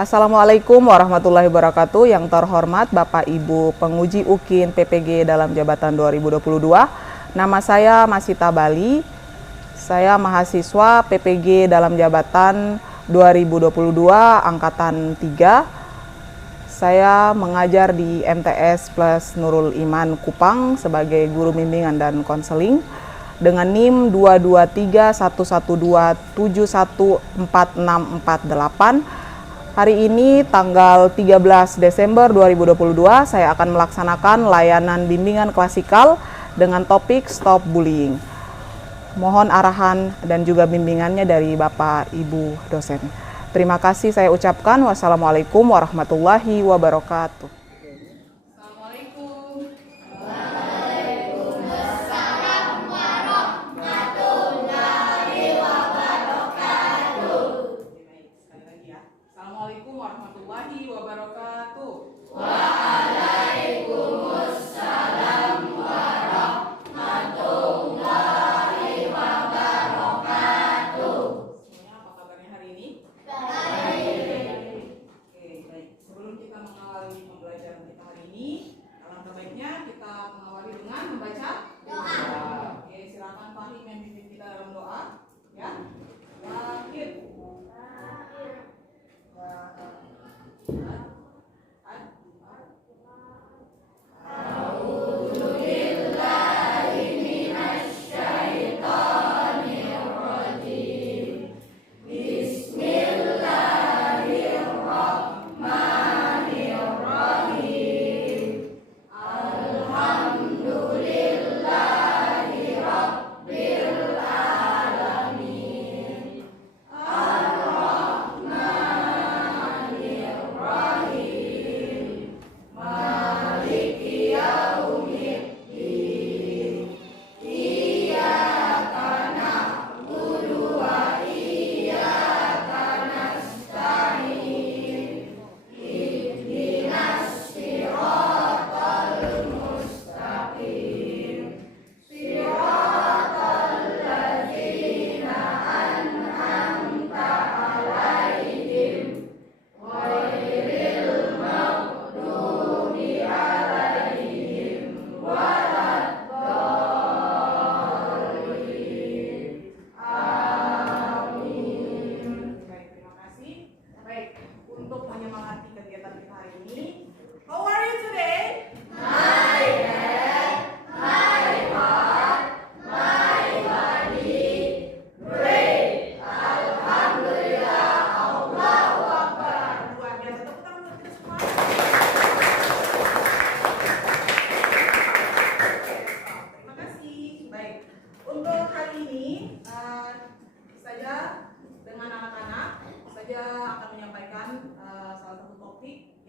Assalamualaikum warahmatullahi wabarakatuh. Yang terhormat Bapak Ibu Penguji UKIN PPG dalam jabatan 2022. Nama saya Masita Bali. Saya mahasiswa PPG dalam jabatan 2022 Angkatan 3. Saya mengajar di MTS Plus Nurul Iman Kupang sebagai guru bimbingan dan konseling dengan NIM 22311271464. Hari ini tanggal 13 Desember 2022 saya akan melaksanakan layanan bimbingan klasikal dengan topik Stop Bullying. Mohon arahan dan juga bimbingannya dari Bapak Ibu dosen. Terima kasih saya ucapkan. Wassalamualaikum warahmatullahi wabarakatuh. Assalamualaikum warahmatullahi wabarakatuh. Waalaikumsalam warahmatullahi wabarakatuh. Semuanya apa kabarnya hari ini? Baik. Oke, baik. Sebelum kita mengawali pembelajaran kita hari ini, alangkah baiknya kita mengawali dengan membaca doa. Oke, silakan Fahim yang pimpin kita dalam doa, ya. Lahir.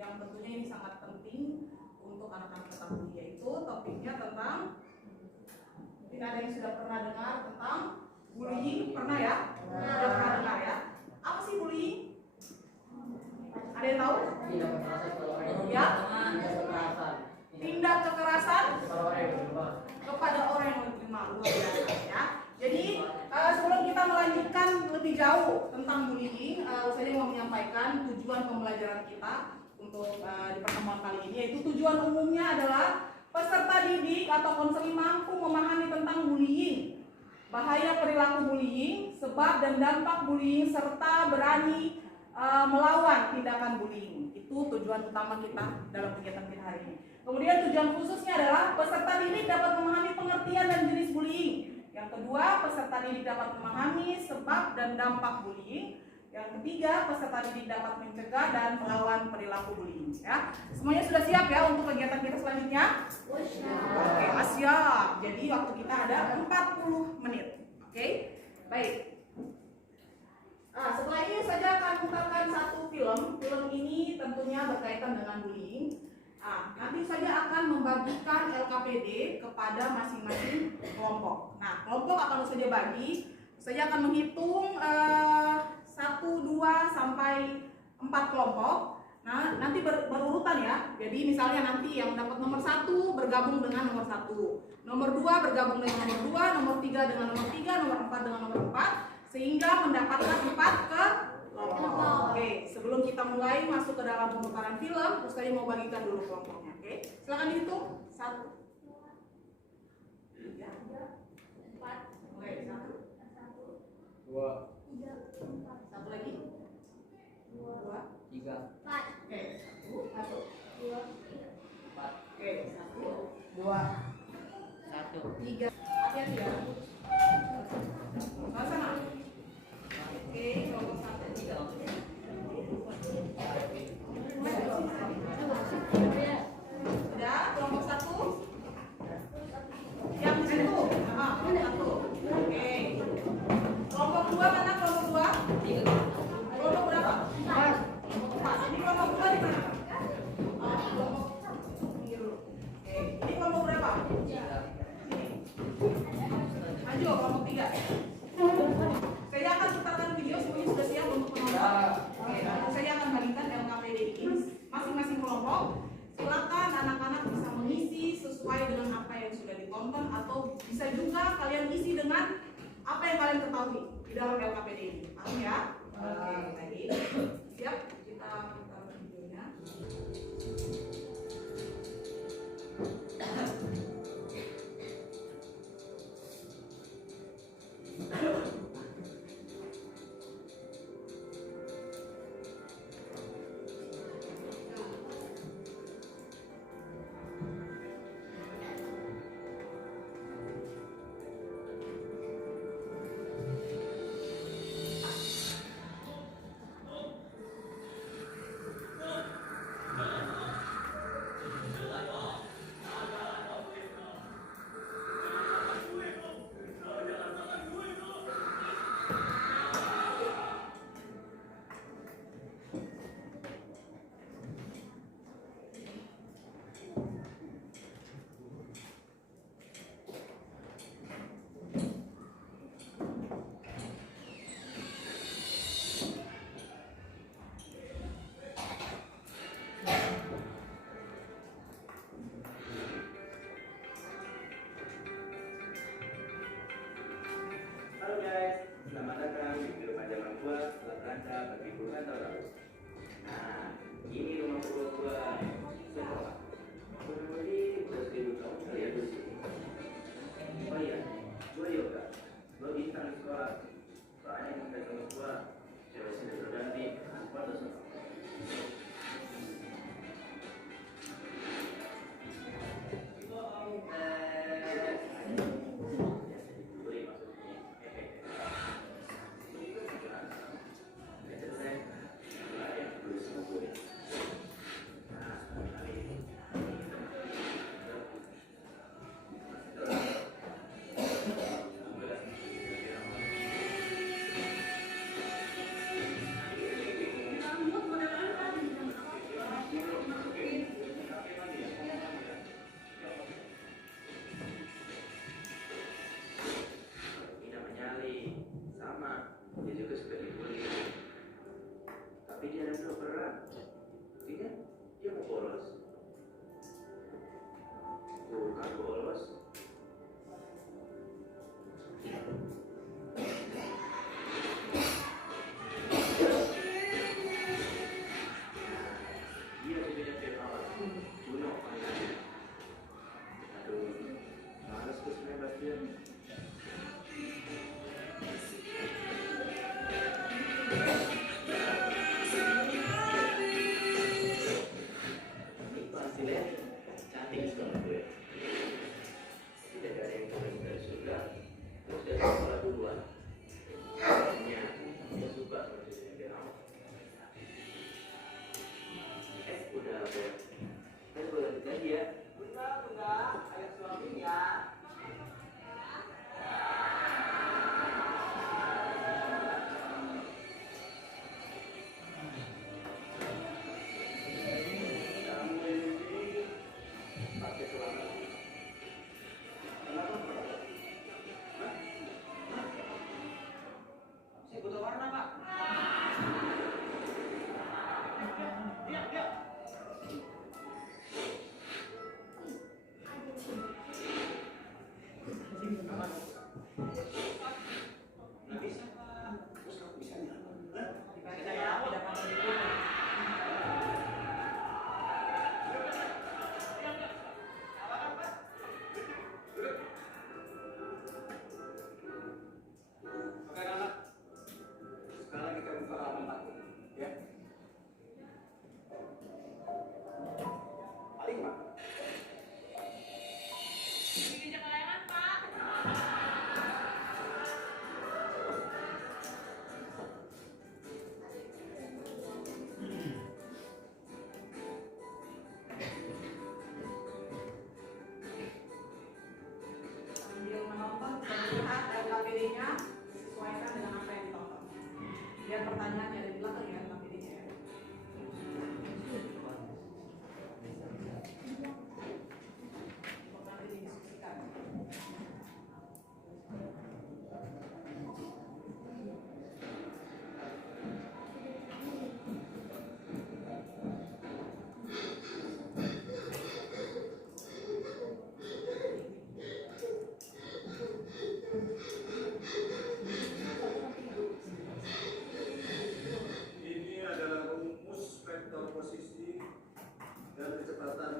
Yang tentunya ini sangat penting untuk anak-anak ketahui, yaitu topiknya tentang, mungkin ada yang sudah pernah dengar tentang bullying, pernah ya? Sudah pernah dengar ya? Apa sih bullying? Ada yang tahu? Ya? Tindak kekerasan kepada orang yang lebih lemah, luar biasa ya. Jadi sebelum kita melanjutkan lebih jauh tentang bullying, saya mau menyampaikan tujuan pembelajaran kita untuk di pertemuan kali ini, yaitu tujuan umumnya adalah peserta didik atau konseling mampu memahami tentang bullying, bahaya perilaku bullying, sebab dan dampak bullying, serta berani melawan tindakan bullying. Itu tujuan utama kita dalam kegiatan kita hari ini. Kemudian tujuan khususnya adalah peserta didik dapat memahami pengertian dan jenis bullying. Yang kedua, peserta didik dapat memahami sebab dan dampak bullying. Yang ketiga, peserta didik dapat mencegah dan melawan perilaku bullying. Ya, semuanya sudah siap ya untuk kegiatan kita selanjutnya? Oke, siap. Jadi waktu kita ada 40 menit. Oke, baik. Setelah ini saja akan putarkan satu film. Film ini tentunya berkaitan dengan bullying. Nanti saja akan membagikan LKPD kepada masing-masing kelompok. Nah, kelompok akan saja bagi. Saya akan menghitung 1, 2, sampai 4 kelompok. Nah, nanti berurutan ya. Jadi misalnya nanti yang dapat nomor 1 bergabung dengan nomor 1, nomor 2 bergabung dengan nomor 2, nomor 3 dengan nomor 3, nomor 4 dengan nomor 4, sehingga mendapatkan 4 kelompok. Oke, sebelum kita mulai masuk ke dalam pemutaran film, Ustazah mau bagikan dulu kelompoknya. Oke, silakan dihitung. 1, 3, 4. Oke, 1, 2, 1 lagi. 2, 3, oke, 1, 2, 4, oke, 1, 2, 1. 3. Hati-hati ya. Ke sana. Oke, kelompok 1. Sudah, kelompok 1. Yang di situ. Kelompok 1. Oke. Kelompok 2 mana kelompok 2? Kelompok berapa? 4. Ini kelompok 2 di mana? Kelompok ini dulu. Oke, ini kelompok berapa? Sini. Maju kelompok 3. Saya akan putarkan video, semuanya sudah siap untuk menonton. Oke, lalu saya akan bagikan LKPD ini masing-masing kelompok. Silakan anak-anak bisa mengisi sesuai dengan apa yang sudah ditonton atau bisa juga kalian isi dengan apa yang kalian ketahui di dalam LKPD ini. Paham ya? Oke, baik. Siap? Kita putar videonya. Halo guys, selamat datang di film Panjangan Gua setelah Anda bagi puluhan tahun lalu. Nah, ini rumah gua sekolah. Kurang lebih 11.000 tahun kali ya di sini. Oh iya, gua yoga. Gua bintang di sekolah. Soalnya yang kita sama gua, cewek sudah berganti, gua dosen. Dia juga suka dibully, tapi dia nanti berat. Tidak, dia mau bolos. Bukan bolos. Dia sudah dari awal. Bunuh panggilnya. Aduh, malas ke Sebastian. Cantik sekali gue. Tidak ada yang turun dari surga, terus dari sekolah duluan. Makanya dia suka sama cucunya Firaun. Udah Beb. Kan gue lanjut lagi ya. Bunda, ayah suaminya. Saya butuh warna, Pak. Iya.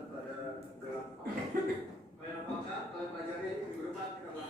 pada gerak. Yang apakah kalian pelajari minggu depan di kamar?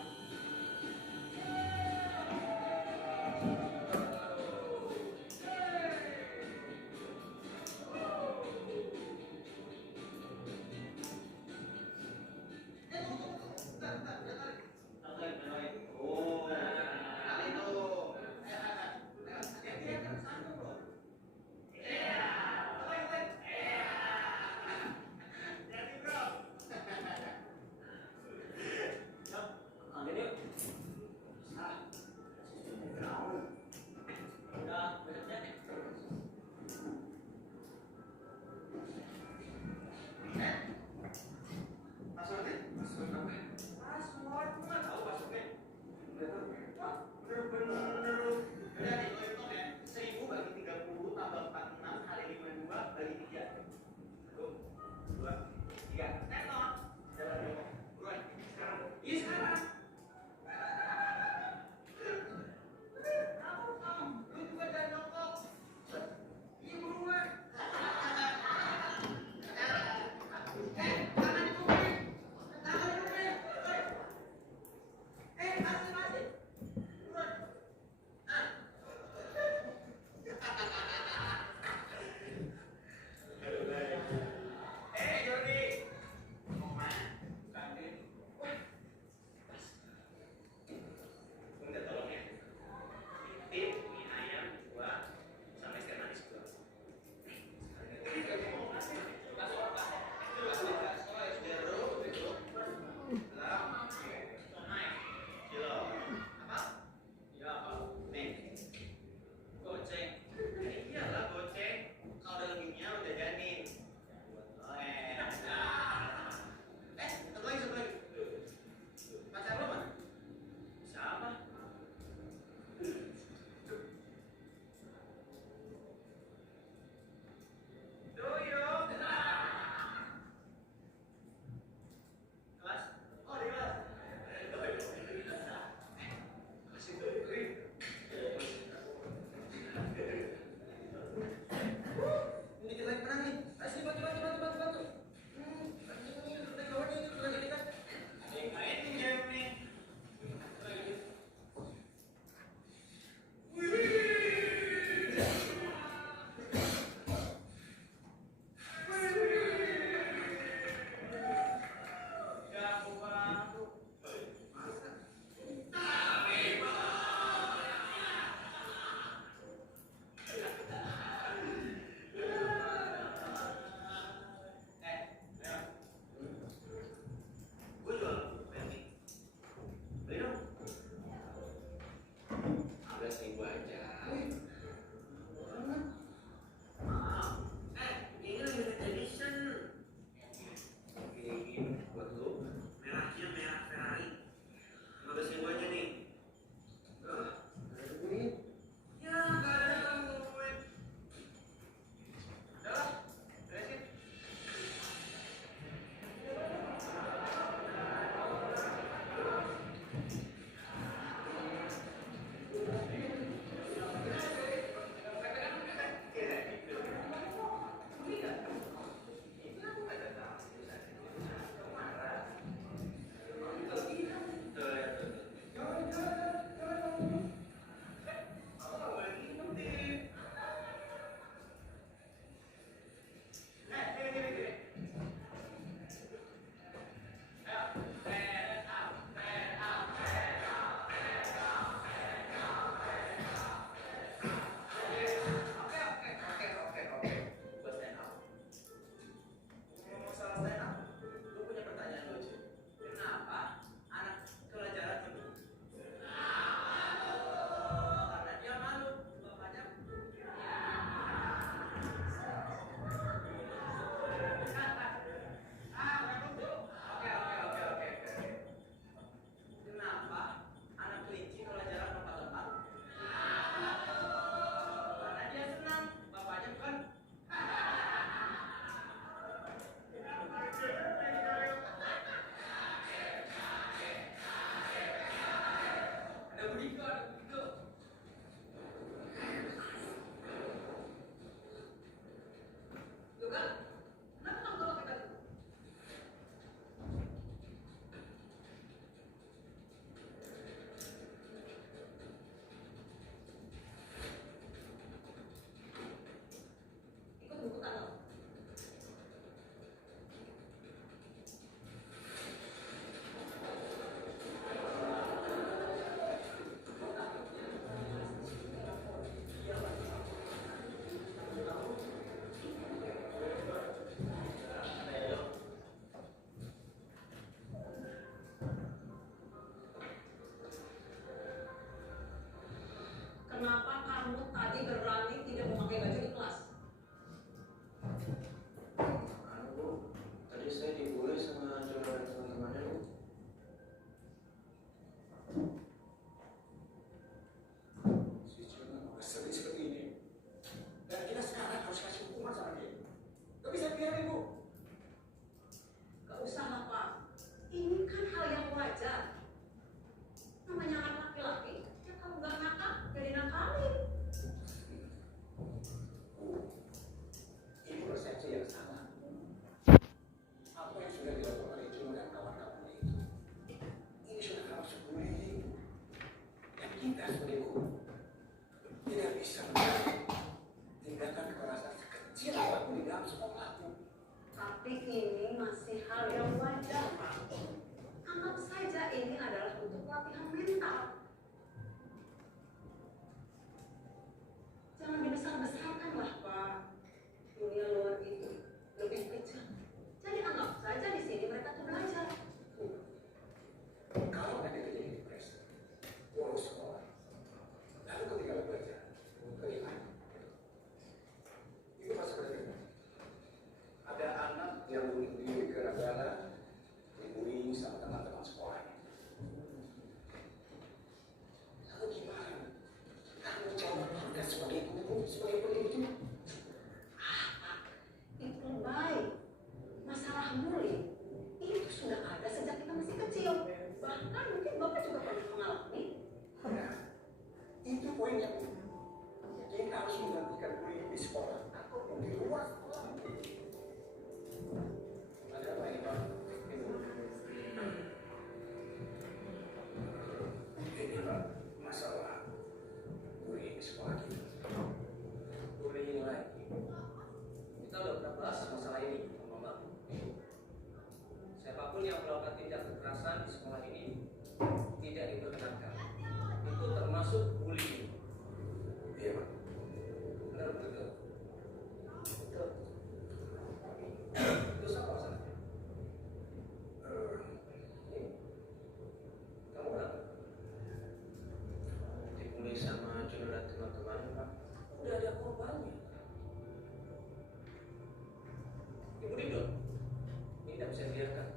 dalam sekolah, Bu. Tapi ini masih hal yang wajar, Pak. Anggap saja ini adalah untuk pelatihan mental. Jangan dibesar-besarkan lah, Pak. Dunia luar itu lebih kejam. Jadi anggap saja di sini mereka tuh belajar. Kalau ada terjadi depresi, bolos sekolah, lalu ketika belajar, kehilangan. Itu pasti terjadi. Ada anak yang bunuh diri gara-gara dibully sama teman-teman sekolahnya. Lalu gimana? Kamu coba kita sebagai guru, sebagai pendidik. Itu baik. Masalah bullying itu sudah ada sejak kita masih kecil. Bahkan mungkin Bapak juga pernah mengalami. Nah, itu poinnya. Kita harus menghentikan bullying di sekolah atau di luar sekolah. Ada apa ini, Pak? Ini, Pak, masalah bullying di sekolah kita. Bullying lagi. Kita udah pernah bahas masalah ini, Mama. Siapapun yang melakukan tindak kekerasan di sekolah ini tidak diperkenankan. Itu termasuk bullying. Iya, Pak. Benar betul. Betul. Terus apa masalahnya? Kamu kenapa? Dibully sama Junior dan teman-teman, Pak. Udah ada korbannya. Ibu Dido, ini tidak bisa dibiarkan.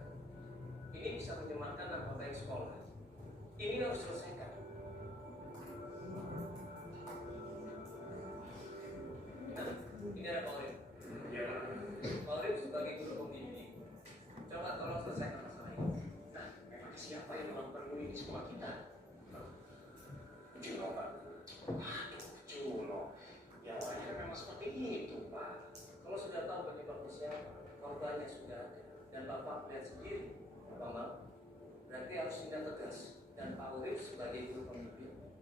Ini bisa mencemarkan nama baik sekolah. Ini harus selesaikan. Nah, ini ada Pak Urip. Iya, Pak. Pak Urip sebagai guru pembimbing, coba tolong selesaikan masalah ini. Nah, memang siapa yang melakukan bullying di sekolah kita? Juno, Pak. Aduh, Juno. Yang lainnya memang seperti itu, Pak. Kalau sudah tahu penyebabnya siapa, korbannya sudah ada, dan Bapak melihat sendiri, Bapak mau, berarti harus tindak tegas. Dan Pak Urip sebagai guru pembimbing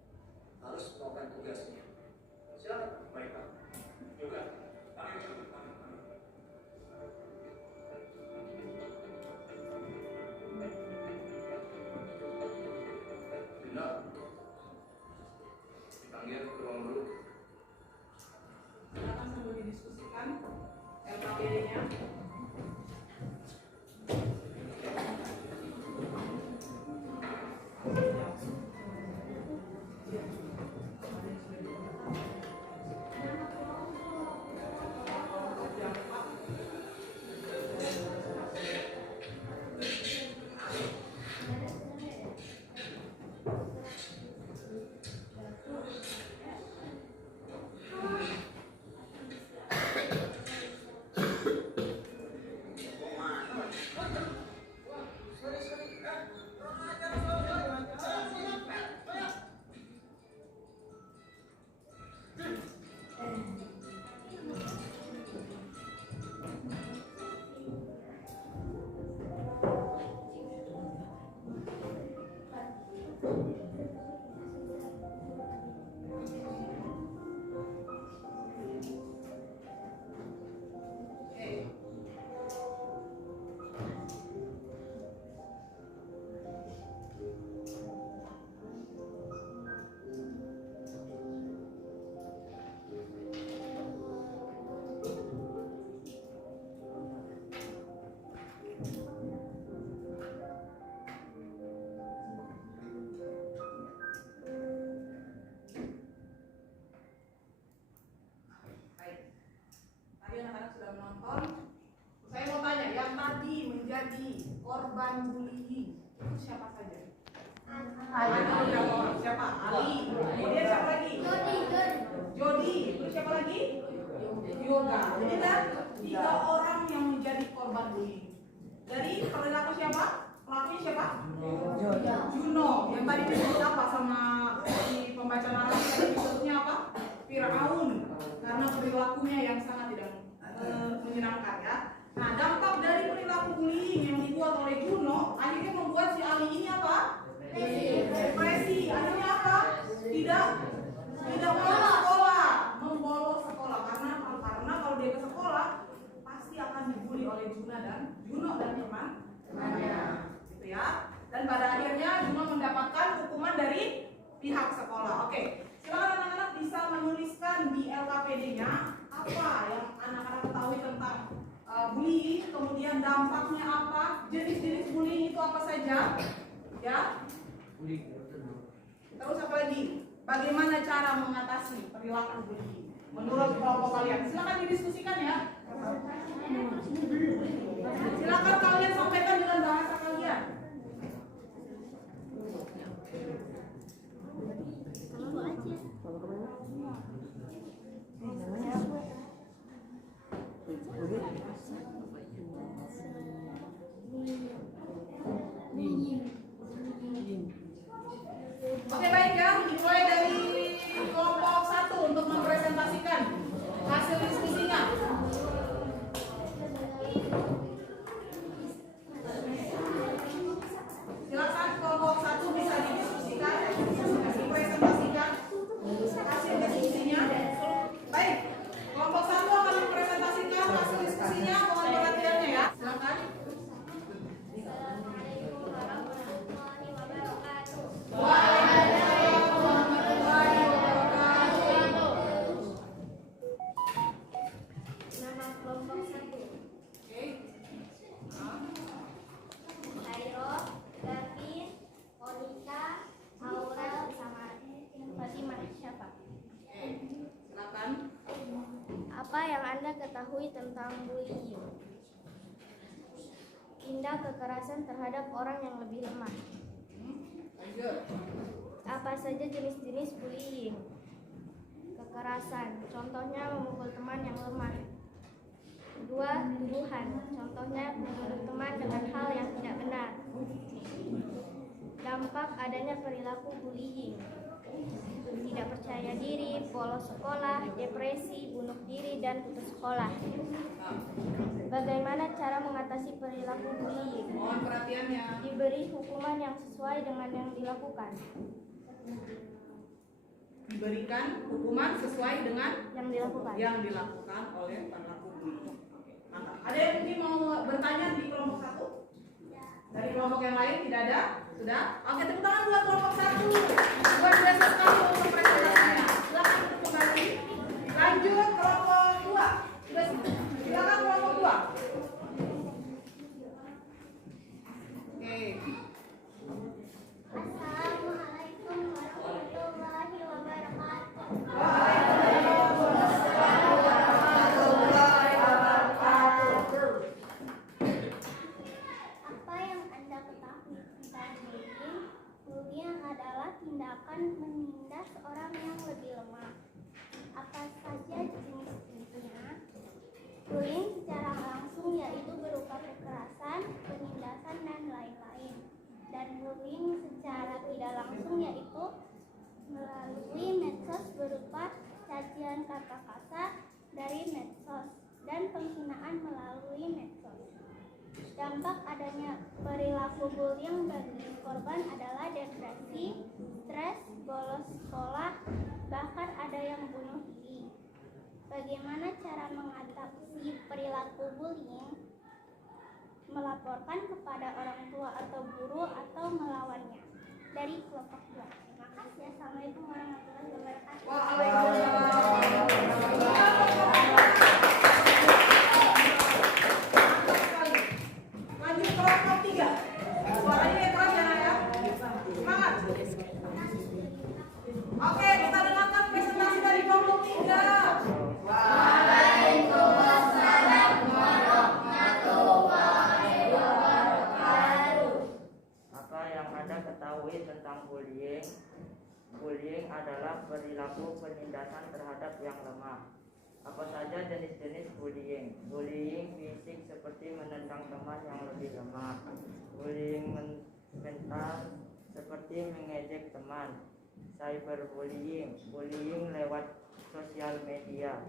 harus melakukan tugasnya. Silakan. Baik, Pak. Juga. Dino, dipanggil ke ruang guru. Silakan sambil didiskusikan LKPD-nya. korban bullying itu siapa saja? Ada beberapa orang. Siapa? Ali. Kemudian siapa lagi? Jody. Terus siapa lagi? Yoga. Jadi kan 3 orang yang menjadi korban bullying. Dari perilaku siapa? Pelakunya siapa? Juno. Yang tadi disebut apa sama di pembaca narasi tadi disebutnya apa? Firaun. Karena perilakunya yang sangat tidak menyenangkan ya. Nah, dampak dari perilaku bullying yang dibuat oleh Juno akhirnya membuat si Ali ini apa? Depresi. Akhirnya apa? Tidak mau sekolah, membolos sekolah karena kalau dia ke sekolah tentang bullying, kemudian dampaknya apa, jenis-jenis bullying itu apa saja, ya. Terus apa lagi? Bagaimana cara mengatasi perilaku bullying menurut kelompok kalian? Silakan didiskusikan ya. Silakan kalian sampaikan dengan bahasa kalian. Oke, baik ya, dimulai dari kelompok 1 untuk mempresentasikan hasil diskusinya. Silakan kelompok 1 bisa didiskusikan, dipresentasikan hasil diskusinya. Baik, kelompok 1 akan mempresentasikan hasil diskusinya, mohon perhatiannya ya. Silakan. Nama kelompok 1. Oke. Cairo, Gavin, Monica, Aurel, sama Fatimah Syafa. Silakan. Apa yang Anda ketahui tentang bullying? Tindak kekerasan terhadap orang yang lebih lemah. Lanjut. Apa saja jenis-jenis bullying? Kekerasan, contohnya memukul teman yang lemah. 2. Tuduhan, contohnya menuduh teman dengan hal yang tidak benar. Dampak adanya perilaku bullying: tidak percaya diri, bolos sekolah, depresi, bunuh diri, dan putus sekolah. Bagaimana cara mengatasi perilaku bullying? Mohon perhatiannya. Diberi hukuman yang sesuai dengan yang dilakukan. Diberikan hukuman sesuai dengan Yang dilakukan. yang dilakukan oleh pelaku bullying. Oke, mantap. Ada yang mungkin mau bertanya di kelompok 1? Dari kelompok yang lain tidak ada? Sudah? Oke, tepuk tangan buat kelompok 1. Luar biasa sekali untuk presentasinya. Silakan kembali. Lanjut kelompok 2. Silakan kelompok 2. Oke. Assalamualaikum warahmatullahi wabarakatuh. Apa yang Anda ketahui tentang bullying? Bullying adalah tindakan menindas orang yang lebih lemah. Apa saja jenis-jenisnya? Bullying secara langsung yaitu berupa kekerasan, penindasan, dan lain-lain. Dan bullying secara tidak langsung yaitu melalui medsos berupa cacian kata kasar dari medsos dan penghinaan melalui medsos. Dampak adanya perilaku bullying bagi korban adalah depresi, stres, bolos sekolah, bahkan ada yang bunuh diri. Bagaimana cara mengatasi perilaku bullying? Melaporkan kepada orang tua atau guru atau melawannya. Dari kelompok 2. Terima kasih. Assalamualaikum warahmatullahi wabarakatuh. Lanjut kelompok 3. Suaranya yang keras ya, Nak, ya. Semangat. Oke, kita dengarkan presentasi dari kelompok 3. Apa yang Anda ketahui tentang bullying? Bullying adalah perilaku penindasan terhadap yang lemah. Apa saja jenis-jenis bullying? Bullying fisik seperti menentang teman yang lebih lemah. Bullying mental seperti mengejek teman. Cyberbullying, bullying lewat sosial media.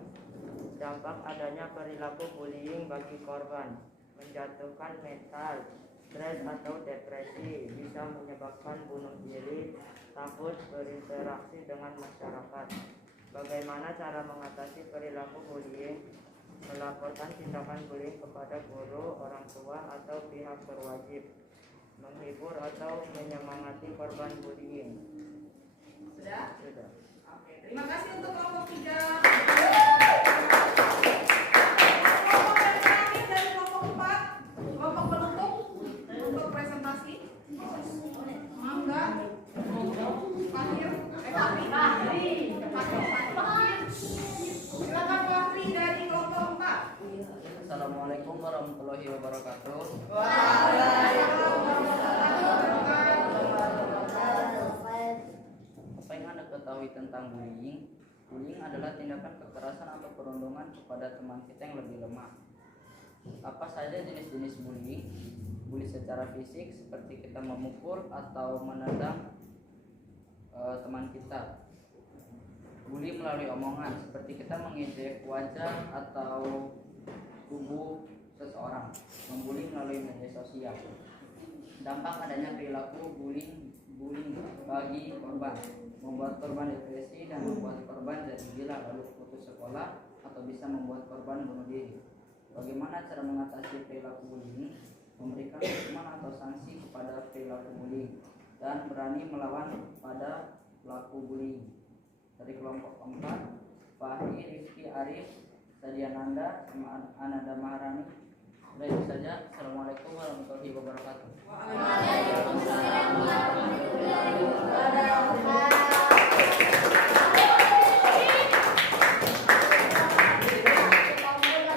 Dampak adanya perilaku bullying bagi korban: menjatuhkan mental, stres atau depresi, bisa menyebabkan bunuh diri, takut berinteraksi dengan masyarakat. Bagaimana cara mengatasi perilaku bullying? Melaporkan tindakan bullying kepada guru, orang tua, atau pihak berwajib. Menghibur atau menyemangati korban bullying. Sudah? Sudah. Oke, terima kasih untuk kelompok 3. Kelompok yang Assalamualaikum warahmatullahi wabarakatuh. Apa yang Anda ketahui tentang bullying? Bullying adalah tindakan kekerasan atau perundungan kepada teman kita yang lebih lemah. Apa saja jenis-jenis bullying? Bully secara fisik seperti kita memukul atau menendang teman kita. Bully melalui omongan seperti kita mengejek wajah atau tubuh seseorang. Membuli melalui media sosial. Dampak adanya perilaku bullying bagi korban, membuat korban depresi dan membuat korban jadi gila lalu putus sekolah atau bisa membuat korban bunuh diri. Bagaimana cara mengatasi perilaku bullying? Memberikan hukuman atau sanksi kepada perilaku bullying dan berani melawan pada pelaku bullying. Dari kelompok 4, Fahri, Rifki, Arif, Sadiananda, sama Ananda Maharani. Sudah itu saja. Assalamualaikum warahmatullahi wabarakatuh. Waalaikumsalam warahmatullahi wabarakatuh.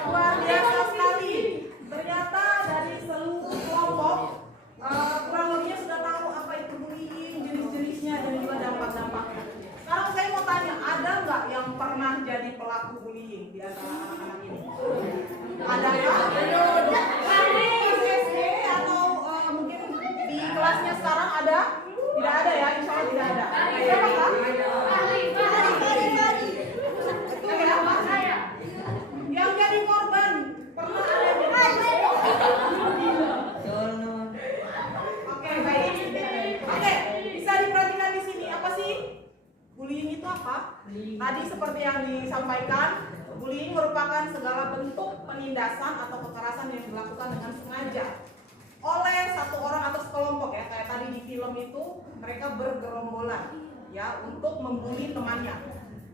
Luar biasa sekali. Ternyata dari seluruh kelompok kurang lebihnya sudah tahu apa itu bullying, jenis-jenisnya dan juga dampak-dampaknya. Sekarang saya mau tanya, ada nggak yang pernah jadi pelaku bullying di antara anak-anak ini? Adakah? Di SD atau mungkin di kelasnya sekarang ada? Tidak ada ya, insya Allah tidak ada. Siapa kak? Yang jadi korban pernah ada yang jadi korban? Oke, baik. Oke, bisa diperhatikan di sini apa sih bullying itu apa? Tadi seperti yang disampaikan, bullying merupakan segala bentuk penindasan atau kekerasan yang dilakukan dengan sengaja oleh satu orang atau sekelompok ya, kayak tadi di film itu mereka bergerombolan ya untuk membuli temannya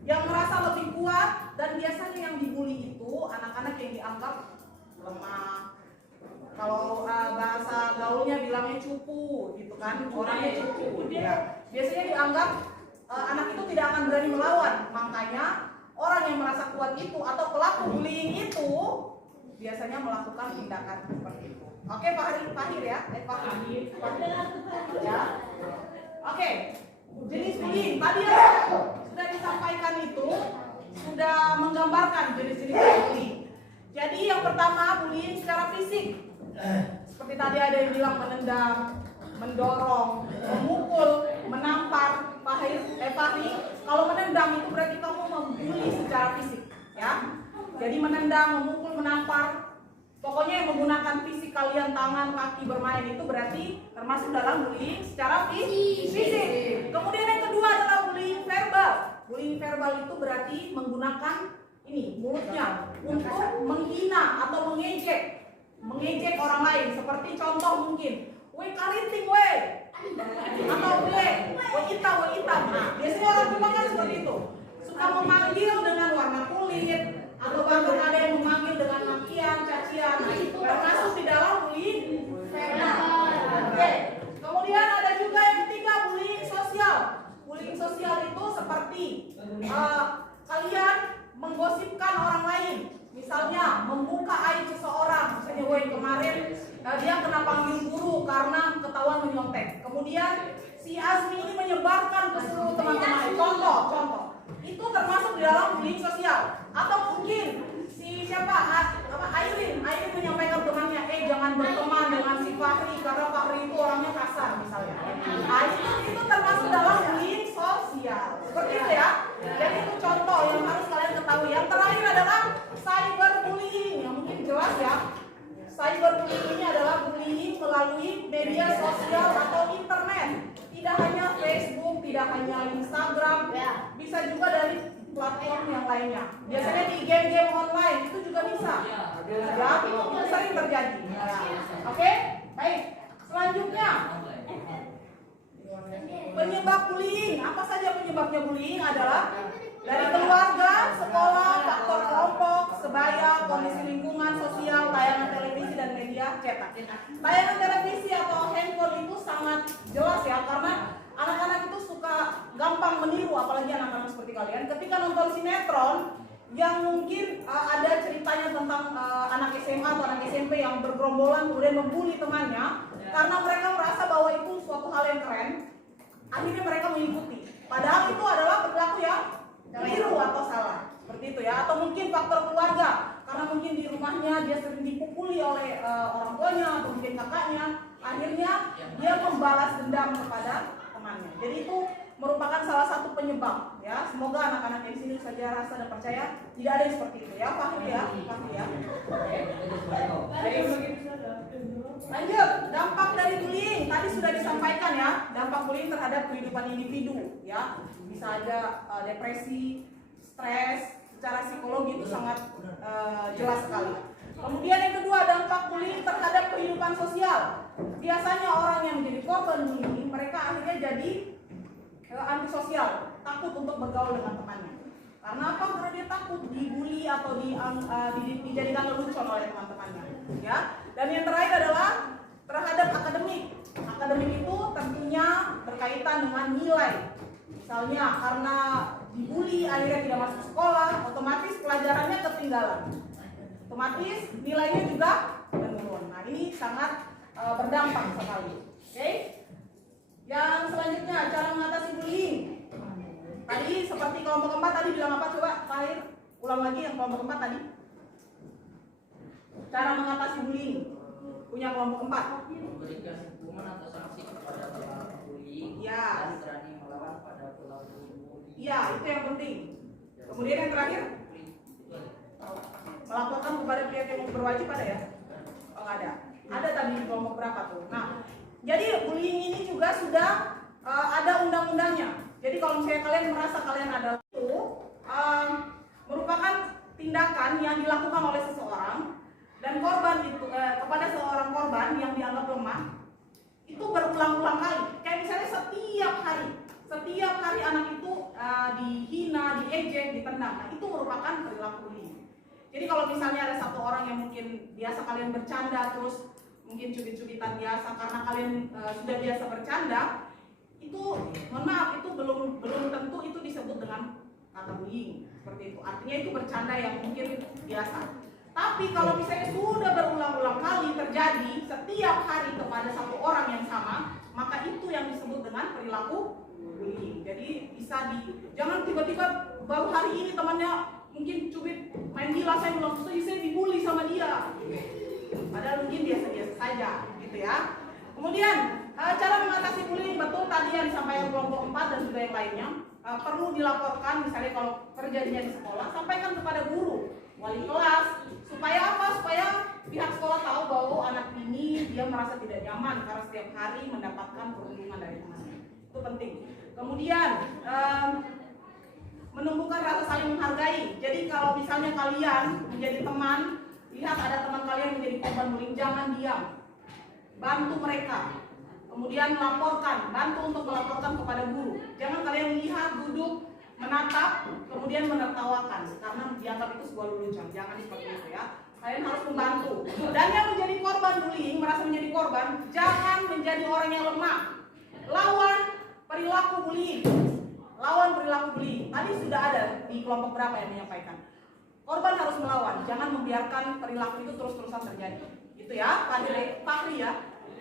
yang merasa lebih kuat, dan biasanya yang dibully itu anak-anak yang dianggap lemah. Kalau bahasa gaulnya bilangnya cupu gitu kan, orangnya cupu ya. Biasanya dianggap anak itu tidak akan berani melawan, makanya orang yang merasa kuat itu atau pelaku bullying itu biasanya melakukan tindakan seperti itu. Oke, Fahir ya, Fahir. Ya. Oke, jenis bullying tadi ya sudah disampaikan itu sudah menggambarkan jenis-jenis bullying. Jadi yang pertama bullying secara fisik, seperti tadi ada yang bilang menendang, mendorong, memukul, menampar. Fahri, kalau menendang itu berarti kamu membuli secara fisik, ya. Jadi menendang, memukul, menampar, pokoknya yang menggunakan fisik kalian, tangan, kaki bermain itu berarti termasuk dalam bullying secara fisik. Kemudian yang kedua adalah bullying verbal. Bullying verbal itu berarti menggunakan ini mulutnya untuk menghina atau mengejek orang lain. Seperti contoh mungkin, we kariting we, atau we hitam. Nah, biasanya orang tua kan seperti itu, suka memanggil dengan warna kulit, atau bahkan ada yang memanggil dengan makian, cacian. Nah, itu termasuk di dalam bullying verbal. Oke. Kemudian ada juga yang ketiga, bullying sosial. Bullying sosial itu seperti kalian menggosipkan orang lain, misalnya membuka aib seseorang. Misalnya, woi kemarin dia kena panggil guru karena ketahuan menyontek. Kemudian si Azmi ini menyebarkan ke seluruh teman-teman. Contoh. Itu termasuk di dalam bullying sosial. Atau mungkin si Airin menyampaikan ke temannya, jangan berteman dengan si Fahri karena Fahri itu orangnya kasar misalnya. Nah, itu termasuk dalam bullying sosial. Seperti itu ya. Jadi itu contoh yang harus kalian ketahui. Yang terakhir adalah cyberbullying, yang mungkin jelas ya. Cyberbullying ini adalah bullying melalui media sosial atau internet. Tidak hanya Facebook, tidak hanya Instagram, bisa juga dari platform yang lainnya. Biasanya di game-game online itu juga bisa. Ya, itu sering terjadi. Oke, baik. Selanjutnya, penyebab bullying. Apa saja penyebabnya bullying adalah dari keluarga, sekolah, faktor kelompok, sebaya, kondisi lingkungan sosial, tayangan televisi dan media cetak. Tayangan televisi atau handphone itu sangat jelas ya, karena anak-anak itu suka gampang meniru, apalagi anak-anak seperti kalian. Ketika nonton sinetron, yang mungkin ada ceritanya tentang anak SMA atau anak SMP yang bergerombolan kemudian membuli temannya karena mereka merasa bahwa itu suatu hal yang keren, akhirnya mereka mengikuti. Padahal itu adalah perilaku yang keliru atau salah, seperti itu ya. Atau mungkin faktor keluarga, karena mungkin di rumahnya dia sering dipukuli oleh orang tuanya atau mungkin kakaknya, akhirnya dia membalas dendam kepada temannya. Jadi itu merupakan salah satu penyebab ya. Semoga anak-anak yang sini saja rasa dan percaya tidak ada yang seperti itu ya. Fahri ya, Fahri ya. Lanjut, dampak dari bullying tadi sudah disampaikan ya. Dampak bullying terhadap kehidupan individu ya. Bisa ada depresi, stres, secara psikologi itu sangat jelas sekali. Kemudian yang kedua, dampak bullying terhadap kehidupan sosial. Biasanya orang yang menjadi korban bullying, mereka akhirnya jadi antisosial, takut untuk bergaul dengan temannya. Karena apa? Karena dia takut dibully atau dijadikan lelucon oleh teman-temannya. Ya. Dan yang terakhir adalah terhadap akademik. Akademik itu tentunya berkaitan dengan nilai. Misalnya karena dibully akhirnya tidak masuk sekolah, otomatis pelajarannya ketinggalan. Otomatis nilainya juga menurun. Nah ini sangat berdampak sekali. Oke? Yang selanjutnya cara mengatasi bullying. Tadi seperti kelompok keempat tadi bilang apa? Coba Fahir ulang lagi yang kelompok keempat tadi. Cara mengatasi bullying punya kelompok keempat. Memberikan hukuman atau sanksi kepada pelaku bullying Ya. dan berani melawan pada pelaku bullying. Iya, itu yang penting. Kemudian yang terakhir, melaporkan kepada pihak yang berwajib ada ya? Oh nggak ada. Ada tadi di kelompok berapa tuh? Nah, jadi bullying ini juga sudah ada undang-undangnya. Jadi kalau misalnya kalian merasa kalian adalah itu merupakan tindakan yang dilakukan oleh seseorang dan korban itu kepada seorang korban yang dianggap lemah itu berulang-ulang kali. Kayak misalnya setiap hari anak itu dihina, diejek, ditendang. Nah, itu merupakan perilaku bullying. Jadi kalau misalnya ada satu orang yang mungkin biasa kalian bercanda terus mungkin cubit-cubitan biasa karena kalian sudah biasa bercanda, itu mohon maaf itu belum tentu itu disebut dengan kata bullying seperti itu. Artinya itu bercanda yang mungkin biasa. Tapi kalau misalnya sudah berulang-ulang kali terjadi setiap hari kepada satu orang yang sama, maka itu yang disebut dengan perilaku bullying. Jadi jangan tiba-tiba baru hari ini temannya mungkin cubit main gila, saya bilang saya dibully sama dia. Padahal mungkin biasa-biasa saja gitu ya. Kemudian cara mengatasi bullying betul tadi yang disampaikan kelompok 4 dan juga yang lainnya perlu dilaporkan. Misalnya kalau terjadinya di sekolah, sampaikan kepada guru, wali kelas, supaya apa? Supaya pihak sekolah tahu bahwa anak ini dia merasa tidak nyaman karena setiap hari mendapatkan perundungan dari temannya. Itu penting. Kemudian menumbuhkan rasa saling menghargai. Jadi kalau misalnya kalian menjadi teman, lihat ada teman kalian menjadi korban bullying, jangan diam. Bantu mereka. Kemudian laporkan, bantu untuk melaporkan kepada guru. Jangan kalian lihat, duduk, menatap, kemudian menertawakan karena dianggap itu sebuah lelucon. Jangan seperti itu ya. Kalian harus membantu. Dan yang menjadi korban bullying, merasa menjadi korban, jangan menjadi orang yang lemah. Lawan perilaku bullying. Lawan perilaku bullying. Tadi sudah ada di kelompok berapa yang menyampaikan. Korban harus melawan, jangan membiarkan perilaku itu terus-terusan terjadi. Itu ya, Fahri ya.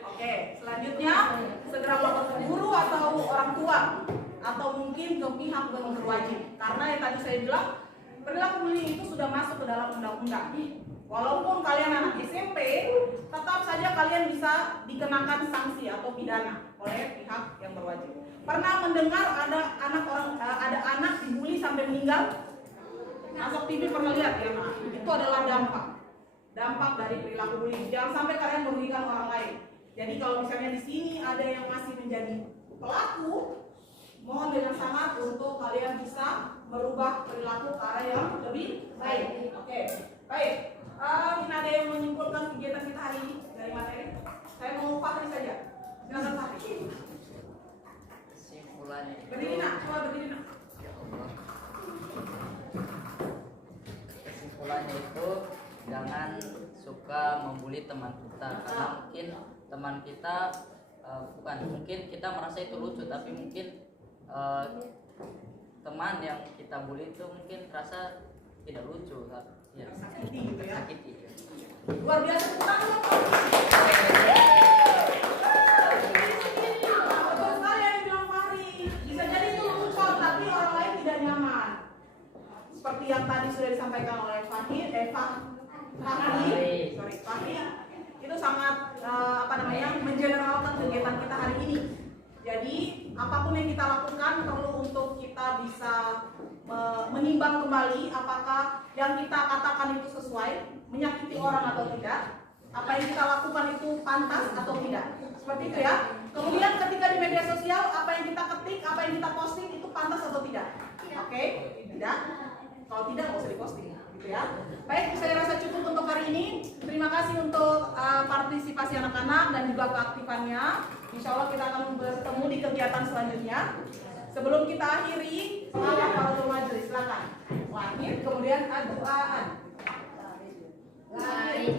Oke, selanjutnya segera melapor ke guru atau orang tua atau mungkin ke pihak yang berwajib. Karena yang tadi saya bilang, perilaku bullying itu sudah masuk ke dalam undang-undang. Walaupun kalian anak SMP, tetap saja kalian bisa dikenakan sanksi atau pidana oleh pihak yang berwajib. Pernah mendengar ada anak dibully sampai meninggal? Masuk TV pernah lihat ya? Nah, itu adalah dampak dari perilaku bullying. Jangan sampai kalian merugikan orang lain. Jadi kalau misalnya di sini ada yang masih menjadi pelaku, mohon dengan sangat untuk kalian bisa merubah perilaku ke arah yang lebih baik. Oke, baik. Ini ada yang menyimpulkan kegiatan kita hari ini dari materi. Saya mau Fahri saja. Silakan Fahri. Kesimpulannya. Berdiri nak, coba berdiri nak. Ya Allah. Kesimpulannya itu jangan suka membuli teman kita karena mungkin teman kita mungkin kita merasa itu lucu tapi mungkin teman yang kita bully itu mungkin rasa tidak lucu, ya, Sakiti gitu ya. sakit itu. Luar biasa, tepuk tangan dong, Pak. Betul sekali yang dibilang Fahri. Bisa jadi itu lucu, tapi orang lain tidak nyaman. Seperti yang tadi sudah disampaikan oleh Fahri, itu sangat mengeneralkan kegiatan kita hari ini. Jadi apapun yang kita lakukan perlu untuk kita bisa menimbang kembali apakah yang kita katakan itu sesuai, menyakiti orang atau tidak, apa yang kita lakukan itu pantas atau tidak, seperti itu ya. Kemudian ketika di media sosial, apa yang kita ketik, apa yang kita posting itu pantas atau tidak. Oke? Tidak. Kalau tidak nggak usah diposting, gitu ya. Baik, saya rasa cukup untuk hari ini. Terima kasih untuk partisipasi anak-anak dan juga keaktifannya. Insya Allah kita akan bertemu di kegiatan selanjutnya. Sebelum kita akhiri, semangat para majelis, silakan. Lahir, kemudian doaan. Lahir.